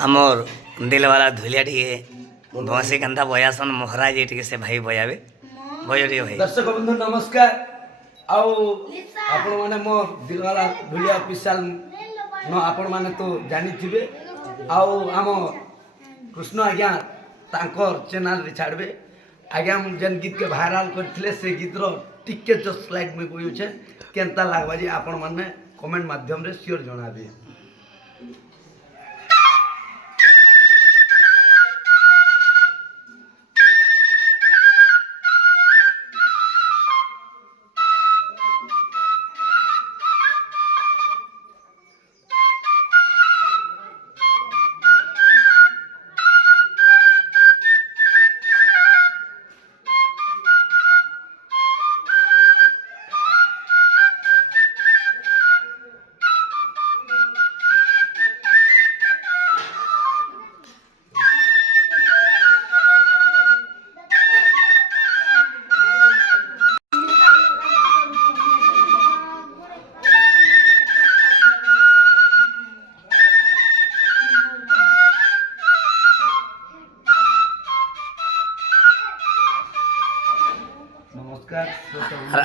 आमर दिल वाला धुलिया टे भौसी कंधा बयासन मोहरा जी टे से भाई बजाबे बजो टे भाई। दर्शक बंधु नमस्कार। आओ आपण माने मो दिल वाला धुलिया ऑफिशियल न आपण माने तो जानी थिबे। आओ आम कृष्ण आज्ञा तांकर चैनल रे छाड़बे आज्ञा जेन गीत के वायरल करथिले से गीत रो टिके जो स्लाइड में कोइ छे केनता लागबा जे आपण माने कमेंट माध्यम रे श्योर जणाबे।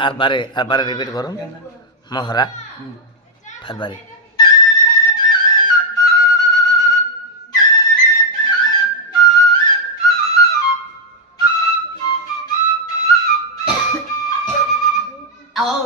আর বারে রিপিট করুন মোহরা আর বারে। आओ